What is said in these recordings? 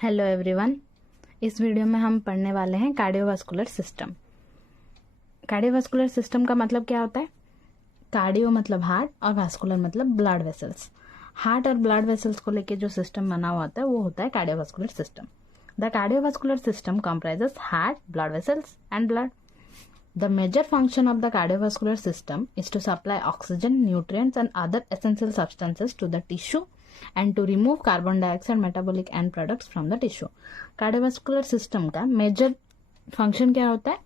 Hello everyone. इस video में हम पढ़ने वाले हैं कार्डियोवास्कुलर सिस्टम। कार्डियोवास्कुलर सिस्टम का मतलब क्या होता है? कार्डियो मतलब हार्ट और वास्कुलर मतलब ब्लड वेसल्स। हार्ट और ब्लड वेसल्स को लेके जो सिस्टम बना हुआ होता है वो होता है cardiovascular system. The cardiovascular system comprises heart, blood vessels and blood. The major function of the cardiovascular system is to supply oxygen, nutrients and other essential substances to the tissue and to remove carbon dioxide, metabolic end products from the tissue. Cardiovascular system का major function क्या होता है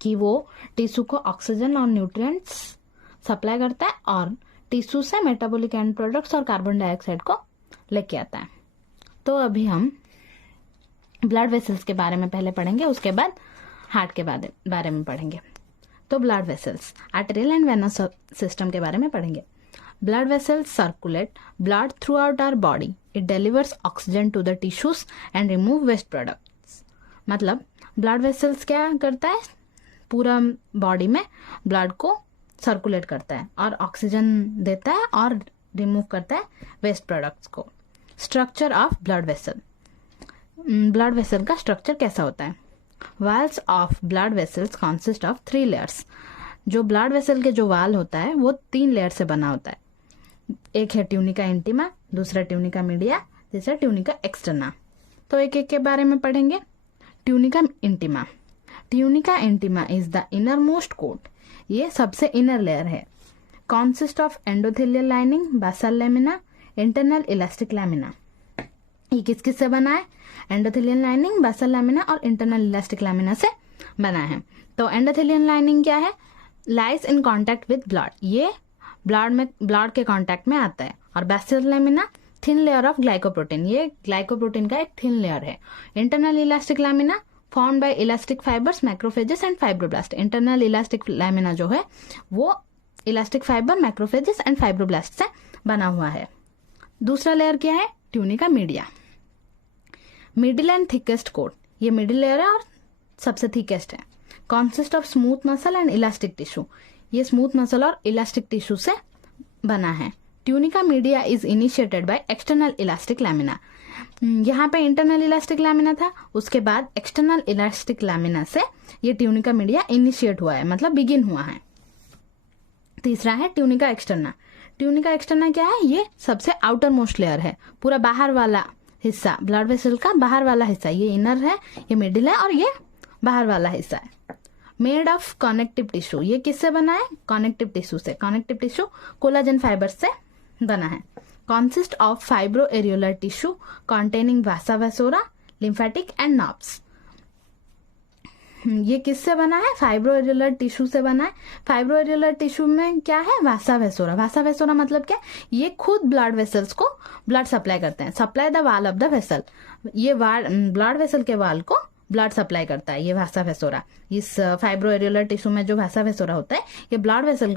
कि वो tissue को oxygen और nutrients supply करता है और टिश्यू से मेटाबॉलिक एंड प्रोडक्ट्स और कार्बन डाइऑक्साइड को लेके आता है। तो अभी हम ब्लड वेसल्स के बारे में पहले पढ़ेंगे, उसके बाद हार्ट के बारे में पढ़ेंगे। तो blood vessels, arterial and venous system के बारे में पढ़ेंगे। Blood vessels circulate blood throughout our body. It delivers oxygen to the tissues and remove waste products. मतलब ब्लड वेसल्स क्या करता है? पूरा बॉडी में ब्लड को सर्कुलेट करता है और ऑक्सीजन देता है और रिमूव करता है वेस्ट प्रोडक्ट्स को। Structure of blood vessel. Blood vessel का स्ट्रक्चर कैसा होता है? Walls of blood vessels consist of 3 layers. जो ब्लड वेसल के जो वाल होता है वो 3 लेयर से बना होता है। एक है ट्यूनिका इंटीमा, दूसरा ट्यूनिका मीडिया, तीसरा ट्यूनिका एक्सटर्ना। तो एक एक के बारे में पढ़ेंगे। Tunica intima. Tunica intima is the innermost coat. ये सबसे इनर लेयर है। Consist of endothelial lining, basal lamina, internal elastic lamina. ये किस किस से बना है? एंडोथेलियन लाइनिंग, बासल लैमिना और इंटरनल इलास्टिक लैमिना से बना है। तो एंडोथेलियन लाइनिंग क्या है? Lies in contact with blood. ये ब्लड के कांटेक्ट में आता है। और basal lamina thin layer of glycoprotein. ये ग्लाइकोप्रोटीन का एक थिन लेयर है। Internal elastic lamina formed by elastic fibres, macrophages and fibroblast. Internal elastic lamina जो है वो elastic fibre, macrophages and fibroblast से बना हुआ है। दूसरा लेयर क्या है? Tunica media. Middle and thickest coat. ये मिडिल लेयर है और सबसे थिकेस्ट है। Consist of smooth muscle and elastic tissue. ये स्मूथ मसल और इलास्टिक टिश्यू से बना है। Tunica media is initiated by external elastic lamina. यहाँ पे इंटरनल इलास्टिक लैमिना था, उसके बाद एक्सटर्नल इलास्टिक लैमिना से ये ट्यूनिका मीडिया इनिशिएट हुआ है, मतलब बिगिन हुआ है। तीसरा है ट्यूनिका एक्सटर्ना. ट्यूनिका एक्सटर्ना क्या है? ये सबसे आउटर मोस्ट लेयर है, पूरा बाहर वाला हिस्सा, ब्लड वेसल का बाहर वाला हिस्सा। ये इनर है, ये मिडिल है और ये बाहर वाला हिस्सा है। Made of connective tissue. ये किससे बना है? कनेक्टिव टिश्यू से। कनेक्टिव टिश्यू कोलाजन फाइबर से बना है। Consist of fibro areolar tissue containing vasa vasorum, lymphatic and nerves. ये किससे बना है? फाइब्रो एरियोलर टिश्यू से बना है। फाइब्रो एरियोलर टिश्यू में क्या है? वासा वेसोरा. वासा वेसोरा मतलब क्या? ये खुद ब्लड वेसल्स को ब्लड सप्लाई करते हैं। Supply the wall of the vessel. ये ब्लड वेसल के वाल को ब्लड सप्लाई करता है, ये वासा वेसोरा. इस फाइब्रो एरियोलर टिश्यू में जो वासा वेसोरा होता है ये ब्लड वेसल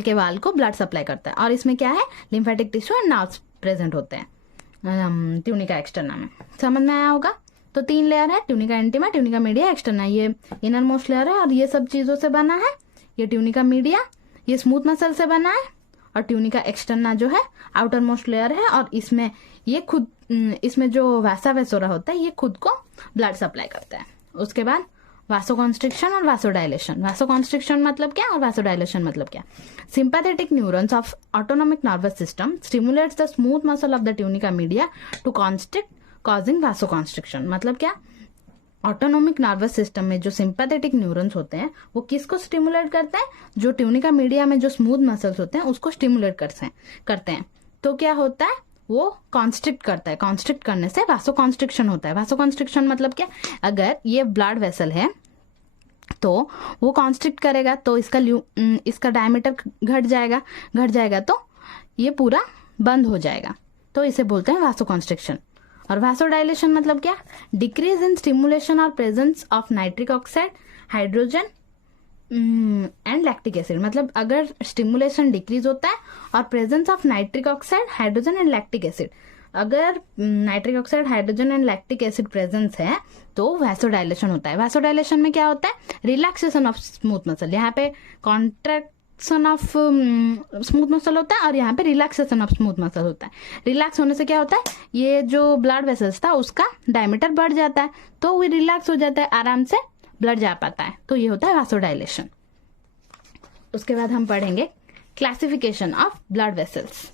के वाल को ब्लड सप्लाई करता है। और इसमें क्या है? Lymphatic tissue and nerves present होते हैं ट्यूनिका एक्सटर्ना में। समझ में आया होगा? तो 3 लेयर है, tunica intima, tunica media, externa. ये इनर मोस्ट लेयर है और ये सब चीजों से बना है। ये ट्यूनिका मीडिया ये स्मूथ मसल से बना है और ट्यूनिका एक्सटर्ना जो है आउटर मोस्ट लेयर है और इसमें जो वासा वेसोरा होता है ये खुद को ब्लड सप्लाई करता है। उसके बाद वासोकॉन्स्ट्रिक्शन और वासोडाइलेशन. वासोकॉन्स्ट्रिक्शन मतलब क्या और वासोडाइलेशन मतलब क्या? Sympathetic neurons of autonomic nervous system stimulates the smooth muscle of the tunica media to constrict causing vasoconstriction. मतलब क्या? ऑटोनॉमिक नर्वस सिस्टम में जो सिंपैथेटिक न्यूरॉन्स होते हैं वो किसको स्टिमुलेट करते हैं? जो ट्यूनिका मीडिया में जो स्मूथ मसल्स होते हैं उसको स्टिमुलेट करते हैं। तो क्या होता है? वो कॉन्स्ट्रिक्ट करता है। कॉन्स्ट्रिक्ट करने से वासोकॉन्स्ट्रिक्शन होता है। वासोकॉन्स्ट्रिक्शन मतलब क्या? अगर ये ब्लड वेसल है तो वो कॉन्स्ट्रिक्ट करेगा तो इसका डायमीटर घट जाएगा तो ये पूरा बंद हो जाएगा, तो इसे बोलते हैं वासोकॉन्स्ट्रिक्शन। और वासोडाइलेशन मतलब क्या? डिक्रीज इन स्टिमुलेशन और presence of nitric oxide, hydrogen and lactic acid. मतलब अगर स्टिमुलेशन डिक्रीज होता है और presence of nitric oxide, hydrogen and lactic acid, अगर nitric oxide, hydrogen and lactic acid presence है तो वासोडाइलेशन होता है। वासोडाइलेशन में क्या होता है? Relaxation of smooth muscle. यहाँ पे कॉन्ट्रैक्शन ऑफ स्मूथ मसल होता है और यहाँ पे रिलैक्सेशन ऑफ स्मूथ मसल होता है। रिलैक्स होने से क्या होता है, ये जो ब्लड वेसल्स था उसका डायमीटर बढ़ जाता है, तो वो रिलैक्स हो जाता है, आराम से ब्लड जा पाता है, तो ये होता है वासोडाइलेशन। उसके बाद हम पढ़ेंगे क्लासिफिकेशन ऑफ ब्लड वेसल्स।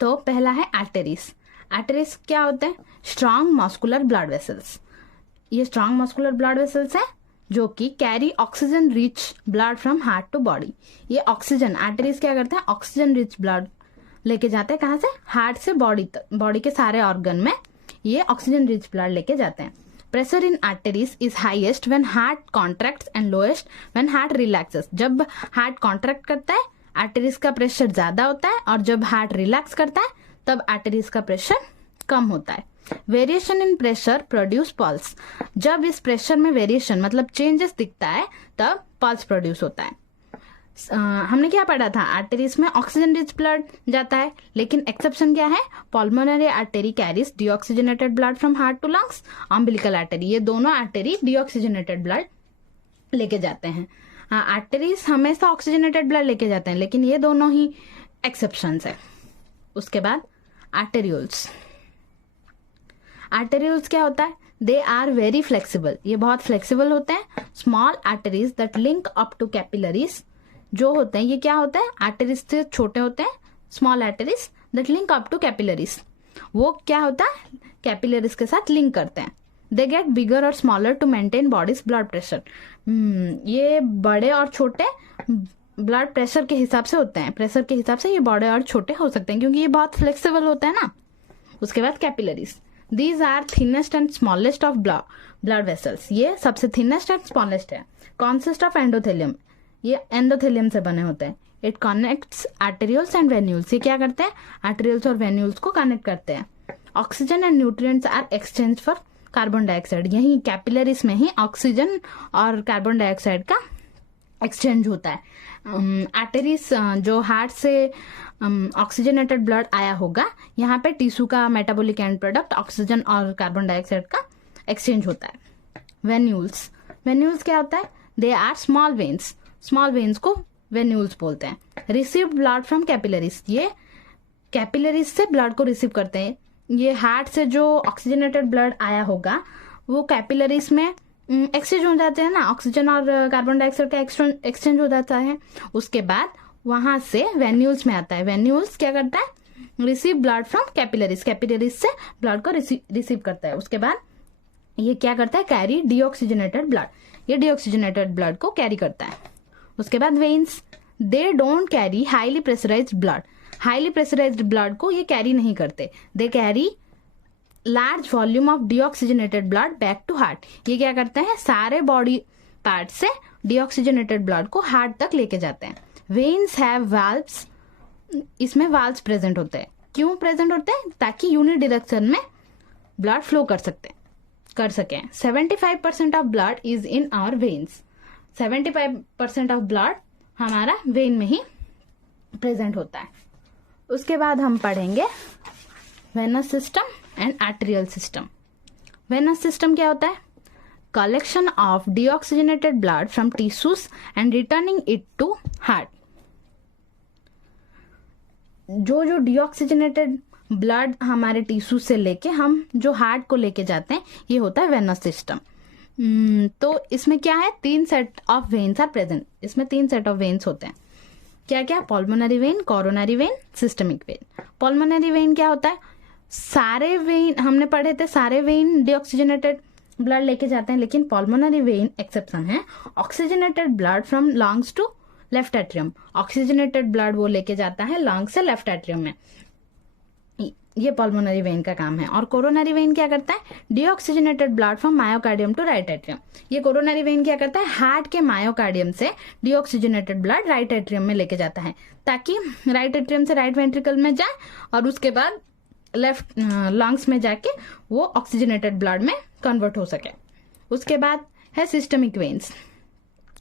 तो पहला है आर्टरीज। आर्टरीज क्या होते हैं, स्ट्रॉन्ग मस्कुलर ब्लड वेसल्स। ये स्ट्रॉन्ग मस्कुलर ब्लड वेसल्स है जो कि carry oxygen rich blood from heart to body. ये ऑक्सीजन, आर्टरीज क्या करते हैं, ऑक्सीजन रिच ब्लड लेके जाते हैं, कहाँ से, हार्ट से बॉडी तक, बॉडी के सारे ऑर्गन में ये ऑक्सीजन रिच ब्लड लेके जाते हैं। Pressure in arteries is highest when heart contracts and lowest when heart relaxes. जब हार्ट कॉन्ट्रैक्ट करता है आर्टरीज का प्रेशर ज्यादा होता है, और जब हार्ट रिलैक्स करता है तब आर्टरीज का प्रेशर कम होता है। Variation in pressure produce pulse. जब इस प्रेशर में वेरिएशन मतलब चेंजेस दिखता है तब पल्स प्रोड्यूस होता है। हमने क्या पढ़ा था, आर्टरीज में ऑक्सीजन रिच ब्लड जाता है, लेकिन एक्सेप्शन क्या है, pulmonary artery carries deoxygenated blood from heart to lungs, umbilical artery, ये दोनों आर्टरी डीऑक्सीजनेटेड ब्लड लेके जाते हैं। आर्टरीज हमेशा ऑक्सीजनेटेड ब्लड लेके जाते हैं, लेकिन ये दोनों ही एक्सेप्शंस है। उसके बाद आर्टेरियोल्स। आर्टेरियोल्स क्या होता है, दे आर वेरी फ्लेक्सिबल, ये बहुत फ्लेक्सिबल होते हैं। Small arteries that link up to capillaries जो होते हैं, ये क्या होते हैं, आर्टरीज से छोटे होते हैं, small arteries that link up to capillaries, वो क्या होता है, कैपिलरीज के साथ लिंक करते हैं। दे गेट बिगर और smaller to maintain body's blood pressure. ये बड़े और छोटे ब्लड प्रेशर के हिसाब से होते हैं, प्रेशर के हिसाब से ये बड़े और छोटे हो सकते हैं क्योंकि ये बहुत फ्लेक्सिबल होते हैं ना। उसके बाद capillaries, these are thinnest and smallest of blood vessels, ये सबसे थिनेस्ट एंड स्मॉलेस्ट है। कॉन्सिस्ट ऑफ एंडोथेलियम, ये एंडोथेलियम से बने होते हैं। It connects arterioles and venules, ये क्या करते हैं, आर्टेरियोल्स और वेन्यूल्स को कनेक्ट करते हैं। Oxygen and nutrients are exchange for carbon dioxide, यही कैपिलरीज में ही ऑक्सीजन और कार्बन डाइऑक्साइड का एक्सचेंज होता है। आर्टरीज जो हार्ट से ऑक्सीजनेटेड ब्लड आया होगा, यहाँ पे टिश्यू का मेटाबॉलिक एंड प्रोडक्ट ऑक्सीजन और कार्बन डाइऑक्साइड का एक्सचेंज होता है। वेन्यूल्स, वेन्यूल्स क्या होता है, they are small veins, small veins को वेन्यूल्स बोलते हैं। रिसीव ब्लड फ्रॉम कैपिलरीज, ये कैपिलरीज से ब्लड को रिसीव करते हैं। ये हार्ट से जो ऑक्सीजनेटेड ब्लड आया होगा वो कैपिलरीज में एक्सचेंज हो जाते हैं ना, ऑक्सीजन और कार्बन डाइऑक्साइड का एक्सचेंज हो जाता है। उसके बाद वहां से वेन्यूल्स में आता है। वेन्यूल्स क्या करता है, receive blood from capillaries, capillaries से ब्लड को रिसीव करता है। उसके बाद ये क्या करता है, कैरी डीऑक्सीजनेटेड ब्लड, ये डीऑक्सीजनेटेड ब्लड को कैरी करता है। उसके बाद veins, they don't carry highly pressurised blood, highly pressurised blood को ये कैरी नहीं करते। They carry large volume of deoxygenated blood back to heart, ये क्या करते हैं, सारे बॉडी पार्ट से डीऑक्सीजनेटेड ब्लड को हार्ट तक लेके जाते हैं। वेन्स हैव वाल्व्स, इसमें वाल्व्स प्रेजेंट होते हैं। क्यों प्रेजेंट होते हैं, ताकि यूनि डायरेक्शन में ब्लड फ्लो कर सकें। 75% of blood is in our veins, 75% of blood हमारा वेन में ही प्रेजेंट होता है। उसके बाद हम पढ़ेंगे venous system and arterial system. वेनस सिस्टम क्या होता है, collection of deoxygenated blood from tissues and returning it to heart. जो डीऑक्सीजनेटेड ब्लड हमारे टिश्यू से लेके हम जो हार्ट को लेके जाते हैं, ये होता है वेनस सिस्टम। तो इसमें क्या है, 3 set of veins are present, इसमें 3 सेट ऑफ वेन्स होते हैं। क्या क्या, pulmonary vein, coronary vein, systemic vein. Pulmonary vein क्या होता है, सारे वेन हमने पढ़े थे, सारे वेन डीऑक्सीजनेटेड ब्लड लेके जाते हैं, लेकिन पल्मोनरी वेन एक्सेप्शन है। Oxygenated blood from lungs to left atrium, oxygenated blood वो लेके जाता है लंग से लेफ्ट एट्रियम में, ये पल्मोनरी वेन का काम है। और कोरोनरी वेन क्या करता है, deoxygenated blood from myocardium to right atrium, ये कोरोनरी वेन क्या करता है, हार्ट के मायोकार्डियम से डीऑक्सीजनेटेड ब्लड राइट एट्रियम में लेके जाता है, ताकि राइट एट्रियम से राइट वेंट्रिकल में जाए और उसके बाद लेफ्ट लंग्स में जाके वो ऑक्सीजनेटेड ब्लड में कन्वर्ट हो सके। उसके बाद है सिस्टमिक वेन्स।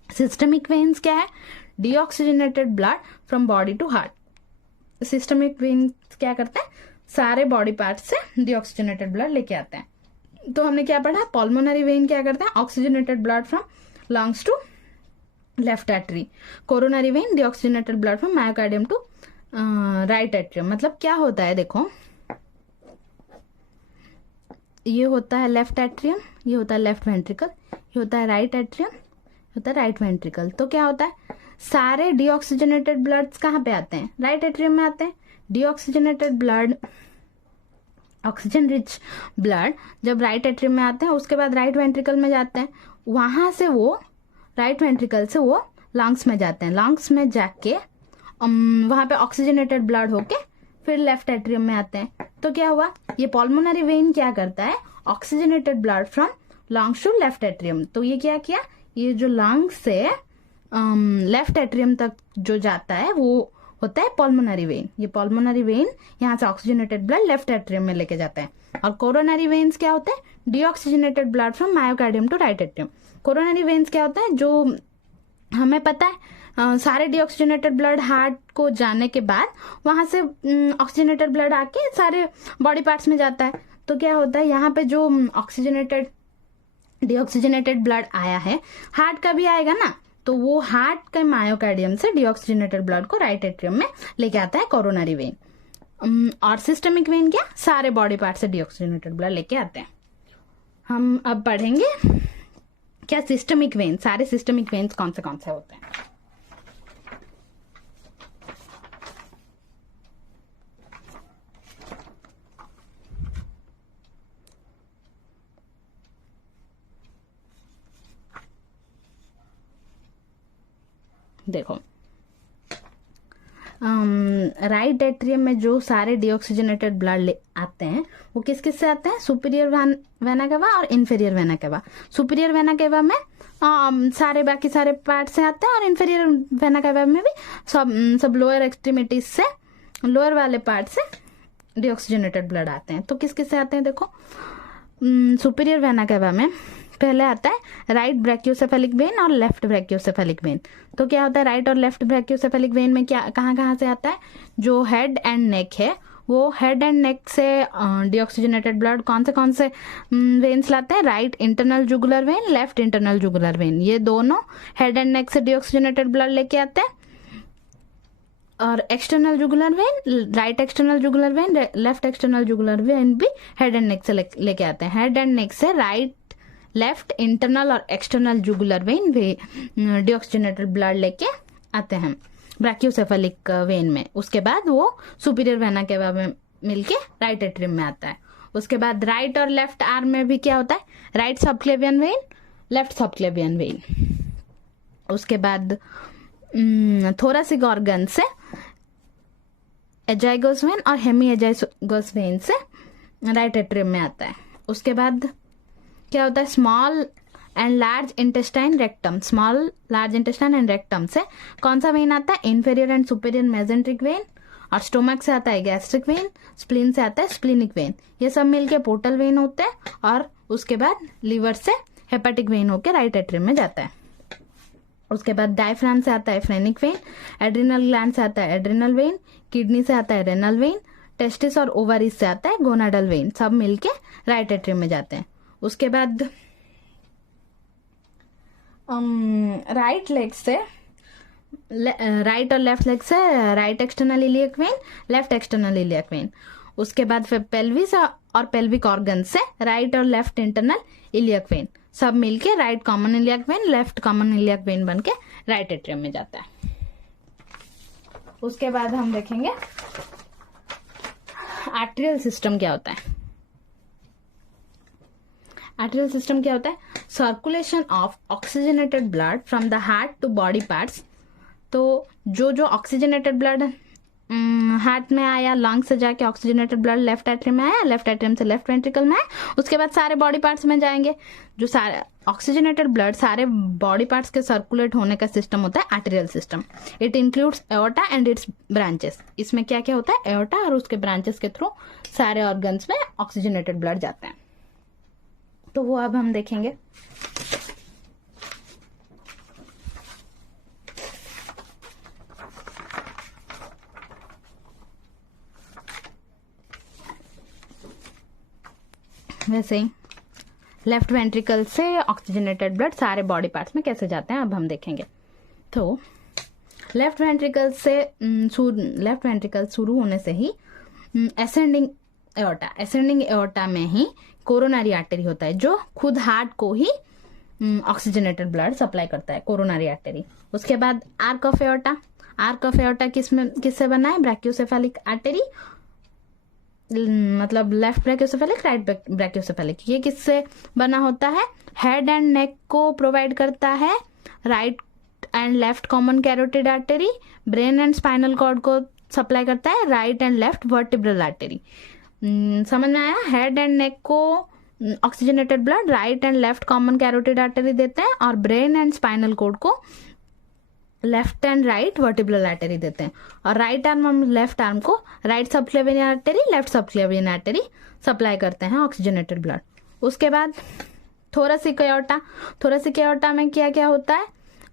सिस्टमिक वेन्स क्या है, deoxygenated blood from body to heart. Systemic veins क्या करते हैं, सारे बॉडी पार्ट से डीऑक्सीजनेटेड ब्लड लेके आते हैं। तो हमने क्या पढ़ा, पल्मोनरी वेन क्या करता है, oxygenated blood from lungs to left atria, coronary vein deoxygenated blood from myocardium to right atrium. मतलब क्या होता है, देखो ये होता है लेफ्ट एट्रियम, ये होता है लेफ्ट वेंट्रिकल, ये होता है राइट एट्रियम, होता है राइट वेंट्रिकल। तो क्या होता है, सारे डीऑक्सीजनेटेड ब्लड्स कहाँ पे आते हैं, राइट एट्रियम में आते हैं। Deoxygenated blood, oxygen rich blood जब राइट एट्रियम में आते हैं, उसके बाद राइट वेंट्रिकल में जाते हैं, वहां से वो राइट वेंट्रिकल से वो लंग्स में जाते हैं, लंग्स में जाके वहां पे ऑक्सीजनेटेड ब्लड होके फिर लेफ्ट एट्रियम में आते हैं। तो क्या हुआ, ये पल्मोनरी वेन क्या करता है, oxygenated blood from lungs to left atrium. तो ये क्या किया, ये जो लंग्स से लेफ्ट एट्रियम तक जो जाता है वो होता है पल्मोनरी वेन। ये पल्मोनरी वेन यहाँ से ऑक्सीजनेटेड ब्लड लेफ्ट एट्रियम में लेके जाता है। और कोरोनरी वेन्स क्या होते हैं, deoxygenated blood from myocardium to right atrium. Coronary veins क्या होता है, जो हमें पता है सारे डीऑक्सीजनेटेड ब्लड हार्ट को जाने के बाद वहां से ऑक्सीजनेटेड ब्लड आके सारे बॉडी पार्ट्स में जाता है। तो क्या होता है, यहाँ पे जो डीऑक्सीजनेटेड ब्लड आया है, हार्ट का भी आएगा ना, तो वो हार्ट के मायोकार्डियम से डीऑक्सीजनेटेड ब्लड को राइट एट्रियम में लेके आता है कोरोनरी वेन। और सिस्टमिक वेन क्या, सारे बॉडी पार्ट से डीऑक्सीजनेटेड ब्लड लेके आते हैं। हम अब पढ़ेंगे क्या सिस्टमिक वेन, सारे सिस्टमिक वेन्स कौन से होते हैं। देखो राइट एट्रियम में जो सारे डीऑक्सीजनेटेड ब्लड आते हैं वो किस किस से आते हैं, सुपीरियर वेना केवा और inferior vena cava. Superior vena cava में सारे बाकी सारे पार्ट से आते हैं, और इंफीरियर वेना केवा में भी सब लोअर एक्सट्रीमिटीज से, लोअर वाले पार्ट से डीऑक्सीजनेटेड ब्लड आते हैं। तो किस किस से आते हैं, देखो सुपीरियर वेना केवा में पहले आता है राइट ब्रैकियोसेफेलिक वेन और लेफ्ट ब्रैकियोसेफेलिक वेन। तो क्या होता है, राइट और लेफ्ट ब्रैकियोसेफेलिक वेन में क्या कहाँ से आता है, जो हेड एंड नेक है, वो हेड एंड नेक से डीऑक्सीजनेटेड ब्लड कौन से वेन्स लाते हैं, right internal jugular vein, left internal jugular vein, ये दोनों हेड एंड नेक से डीऑक्सीजनेटेड ब्लड लेके आते हैं। और external jugular vein, right external jugular vein, left external jugular vein भी हेड एंड नेक से लेके आते हैं। हेड एंड नेक से राइट, लेफ्ट इंटरनल और एक्सटर्नल जुगुलर वेन भी डीऑक्सीजनेटेड ब्लड लेके आते हैं ब्रैकियोसेफेलिक वेन में। उसके बाद वो सुपीरियर वेना केवा में मिलके राइट एट्रियम में आता है। उसके बाद राइट और लेफ्ट आर्म में भी क्या होता है, right subclavian vein, left subclavian vein. उसके बाद थोरासिक ऑर्गन से एजाइगोस वेन और हेमी एजाइगोस वेन से राइट एट्रियम में आता है। उसके बाद क्या होता है, small and large intestine rectum, small large intestine and rectum से कौन सा वेन आता है, inferior and superior mesenteric when. और स्टोमक से आता है गैस्ट्रिक वेन, स्प्लीन से आता है स्प्लीनिक वेन। ये सब मिलके पोर्टल वेन होते हैं। और उसके बाद लीवर से हेपेटिक वेन होकर राइट एट्रियम में जाता है। उसके बाद डायफ्राम से आता है फ्रेनिक वेन, एड्रिनल ग्लैंड से आता है एड्रिनल वेन, किडनी से आता है रेनल वेन, टेस्टिस और ओवरीज से आता है गोनाडल वेन। सब मिलके राइट एट्रियम में जाते हैं। उसके बाद राइट लेग से, राइट और लेफ्ट लेग से right external iliac when, left external iliac when. उसके बाद फिर पेल्विस और पेल्विक ऑर्गन से राइट और लेफ्ट इंटरनल इलियक वेन। सब मिलके right common iliac when, left common iliac when बनके राइट एट्रियम में जाता है। उसके बाद हम देखेंगे आर्टेरियल सिस्टम क्या होता है। आर्टेरियल सिस्टम क्या होता है, circulation of oxygenated blood from the heart to body parts. तो जो ऑक्सीजनेटेड ब्लड हार्ट में आया, लंग से जाके ऑक्सीजनेटेड ब्लड लेफ्ट एट्रियम में आया, लेफ्ट एट्रियम से लेफ्ट वेंट्रिकल में आया, उसके बाद सारे बॉडी पार्ट्स में जाएंगे। जो सारे ऑक्सीजनेटेड ब्लड सारे बॉडी पार्ट्स के सर्कुलेट होने का सिस्टम होता है arterial system. It includes aorta and it's branches. इसमें क्या क्या होता है, एओर्टा और उसके ब्रांचेस के थ्रू सारे ऑर्गन्स में ऑक्सीजनेटेड ब्लड जाते हैं। तो वो अब हम देखेंगे। वैसे ही लेफ्ट वेंट्रिकल से ऑक्सीजनेटेड ब्लड सारे बॉडी पार्ट्स में कैसे जाते हैं अब हम देखेंगे। तो लेफ्ट वेंट्रिकल शुरू होने से ही असेंडिंग एओर्टा में ही कोरोनरी आर्टरी होता है, जो खुद हार्ट को ही ऑक्सीजनेटेड ब्लड सप्लाई करता है, कोरोनरी आर्टरी। उसके बाद आर्क ऑफ एओर्टा किससे बना है? ब्रैकियोसेफेलिक आर्टरी, मतलब लेफ्ट ब्रैकियोसेफेलिक, राइट ब्रैकियोसेफेलिक। ये किससे बना होता है? हेड एंड नेक को प्रोवाइड करता है right and left common carotid artery. Brain and spinal cord को सप्लाई करता है right and left vertebral artery. समझ में आया? हेड एंड नेक को oxygenated blood right and left common carotid artery देते हैं, और ब्रेन एंड स्पाइनल कॉर्ड को left and right vertebral artery देते हैं। और राइट आर्म और लेफ्ट आर्म को right subclavian artery, left subclavian artery supply करते हैं ऑक्सीजनेटेड ब्लड। उसके बाद थोरेसिक एओर्टा में क्या क्या होता है?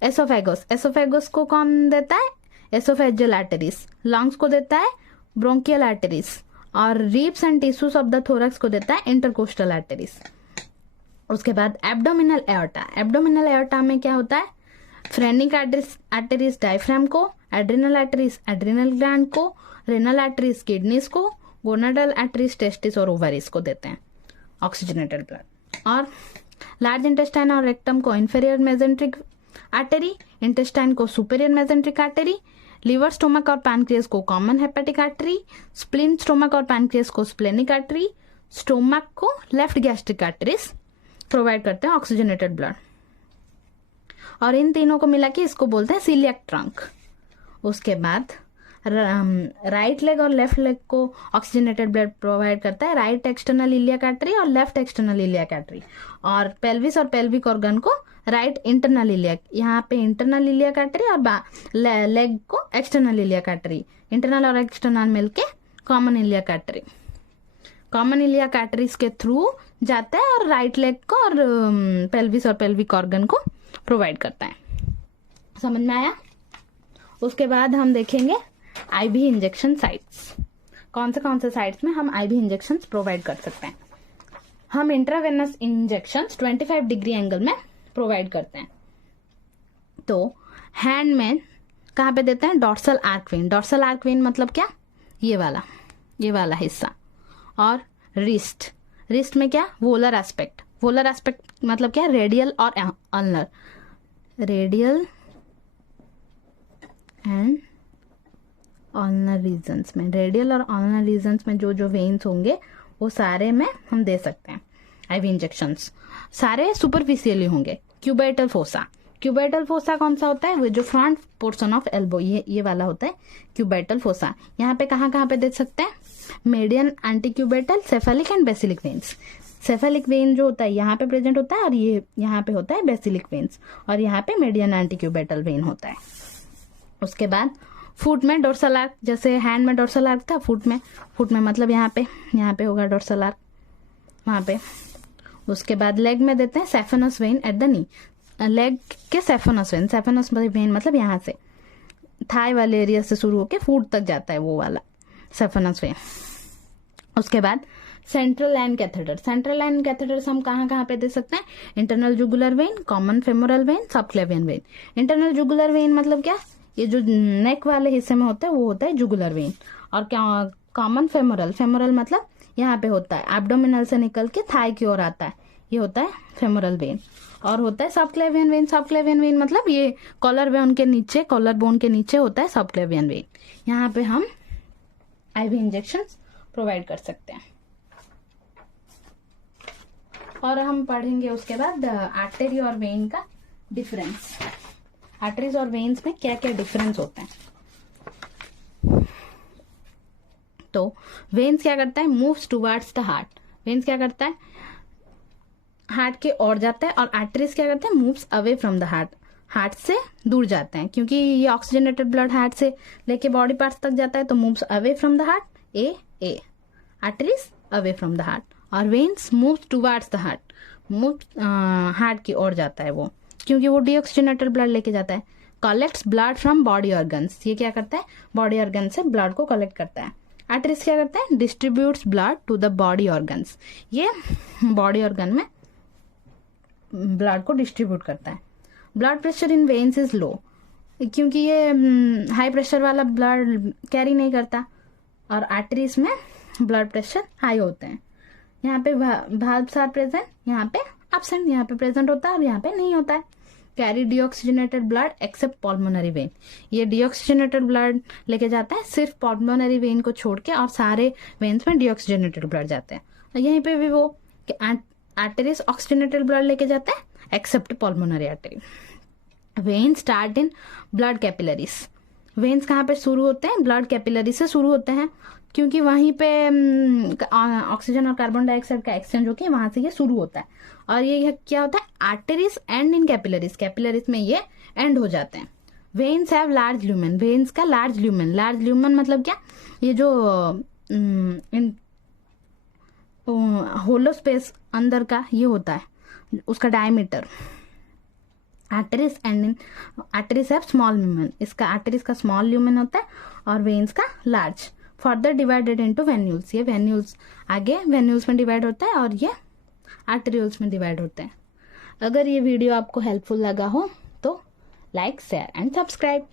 एसोफेगस को कौन देता है? Oesophageal arteries. लंग्स को देता है ब्रोंकियल आर्टरीज, और ribs and tissues of the thorax को देता है इंटरकोस्टल आर्टरीज। उसके बाद एब्डोमिनल एओर्टा में क्या होता है? फ्रेनिक आर्टरीज डायफ्राम को, एड्रिनल आर्टरीज एड्रिनल ग्लैंड को, रेनल आर्टरीज किडनीज को, गोनाडल आर्टरीज टेस्टिस और ओवरीज को देते हैं ऑक्सीजनेटेड ब्लड। और लार्ज इंटेस्टाइन और रेक्टम को इंफीरियर मेजेंट्रिक आर्टरी, इंटेस्टाइन को superior mesenteric artery, liver, stomach और पैनक्रियास को common hepatic artery, spleen, stomach और पैनक्रियास को स्प्लेनिक आर्टरी, स्टोमक को लेफ्ट गैस्ट्रिक आर्टरीज प्रोवाइड करते हैं ऑक्सीजनेटेड ब्लड। और इन तीनों को मिला के इसको बोलते हैं सीलियक ट्रंक। उसके बाद राइट लेग और लेफ्ट लेग को ऑक्सीजनेटेड ब्लड प्रोवाइड करता है राइट एक्सटर्नल इलियक आर्टरी और लेफ्ट एक्सटर्नल इलियक आर्टरी। और पेल्विस और पेल्विक ऑर्गन को राइट इंटरनल इलियक, यहाँ पे इंटरनल इलियक आर्टरी और लेग को एक्सटर्नल इलियक आर्टरी, इंटरनल और एक्सटर्नल मिलके common iliac artery. Common iliac arteries के थ्रू जाता है और राइट लेग को और पेल्विस और पेल्विक ऑर्गन को प्रोवाइड करता है। समझ में आया? उसके बाद हम देखेंगे आईवी इंजेक्शन साइट्स। कौन से साइट्स में हम आईवी इंजेक्शन प्रोवाइड कर सकते हैं? हम इंट्रावेनस इंजेक्शन 25 डिग्री एंगल में प्रोवाइड करते हैं। तो हैंड में कहाँ पे देते हैं? डॉर्सल आर्क वेन मतलब क्या? ये वाला हिस्सा। और रिस्ट में क्या? वोलर एस्पेक्ट मतलब क्या? रेडियल और ulnar, radial and ulnar regions में, रेडियल और अल्नर रीजन्स में जो वेन्स होंगे वो सारे में हम दे सकते हैं आईवी इंजेक्शंस। सारे सुपरफिशियली होंगे। क्यूबाइटल फोसा कौन सा होता है? वो जो फ्रंट पोर्शन ऑफ एल्बो, ये वाला होता है क्यूबाइटल फोसा। यहाँ पे कहाँ पे दे सकते हैं? Median, antecubital, cephalic and Basilic veins. Cephalic vein जो होता है यहाँ पे प्रेजेंट होता है, और ये यहाँ पे होता है बेसिलिक वेन्स, और यहाँ पे मीडियन एंटीक्यूबाइटल वेन होता है। उसके बाद फुट में डोर्सल आर्क, जैसे हैंड में डोर्सल आर्क था, फुट में मतलब यहाँ पे होगा डोर्सल आर्क वहां पे। उसके बाद लेग में देते हैं saphenous when at the knee, leg के सेफेनस वेन मतलब यहाँ से थाई वाले एरिया से शुरू होकर फुट तक जाता है वो वाला सेफेनस वेन। उसके बाद सेंट्रल लाइन कैथेटर्स हम कहाँ पे दे सकते हैं? Internal jugular vein, common femoral when, subclavian vein. Internal jugular vein मतलब क्या? ये जो नेक वाले हिस्से में होता है वो होता है जुगुलर वेन। और क्या? कॉमन फेमोरल मतलब यहाँ पे होता है एब्डोमिनल से निकल के थाई की ओर आता है, ये होता है फेमोरल वेन। और होता है सबक्लेवियन वेन मतलब ये कॉलर बोन के नीचे होता है सबक्लेवियन वेन। यहाँ पे हम आईवी इंजेक्शन प्रोवाइड कर सकते हैं। और हम पढ़ेंगे उसके बाद आर्टरी और वेन का डिफरेंस। आर्टरीज और वेन्स में क्या क्या डिफरेंस होता है? तो वेन्स क्या करता है? Moves towards the heart. Veins क्या करता है? हार्ट के ओर जाता है। और आर्टरीज क्या करते हैं? Moves away from the heart से दूर जाते हैं, क्योंकि ये ऑक्सीजनेटेड ब्लड हार्ट से लेके बॉडी पार्ट्स तक जाता है, तो moves away from the heart, a arteries away from the heart. और veins moves towards the heart, heart की ओर जाता है वो, क्योंकि वो डीऑक्सीजनेटेड ब्लड लेके जाता है। Collects blood from body organs, ये क्या करता है? बॉडी ऑर्गन से ब्लड को कलेक्ट करता है। आर्टरीज क्या करता है? Distributes blood to the body organs, ये बॉडी ऑर्गन में ब्लड को डिस्ट्रीब्यूट करता है। Blood pressure in veins is low, क्योंकि ये हाई प्रेशर वाला ब्लड कैरी नहीं करता, और आर्टरीज में ब्लड प्रेशर हाई होते हैं। यहाँ पे valves आर प्रेजेंट, यहाँ पे एब्सेंट, यहाँ पे प्रेजेंट होता है और यहाँ पे नहीं होता है। Carry deoxygenated blood accept pulmonary vein, ये डीऑक्सीजनेटेड ब्लड लेके जाता है सिर्फ पल्मोनरी वेन को छोड़ के, और सारे वेन्स में डीऑक्सीजनेटेड ब्लड जाते हैं। और यहीं पे भी वो आर्टरीज ऑक्सीजनेटेड ब्लड लेके जाता है accept pulmonary artery. When start in blood capillaries, veins कहाँ पे शुरू होते हैं? ब्लड कैपिलरी से शुरू होते हैं, क्योंकि वहीं पे ऑक्सीजन और कार्बन डाइऑक्साइड का एक्सचेंज होकर वहां से ये शुरू होता है। और ये क्या होता है? Arteries and in capillaries, capillaries में ये एंड हो जाते हैं। Veins have large lumen, veins का लार्ज ल्यूमेन, लार्ज ल्यूमेन मतलब क्या? ये जो होलो स्पेस अंदर का ये होता है, उसका diameter. Arteries and in arteries have small lumen, इसका आर्टरीज का स्मॉल ल्यूमेन होता है और वेन्स का large. Further divided into venules, ये वेन्यूल्स आगे वेन्यूल्स में डिवाइड होता है और ये आर्टरियोल्स में डिवाइड होते हैं। अगर ये वीडियो आपको हेल्पफुल लगा हो तो लाइक, शेयर एंड सब्सक्राइब।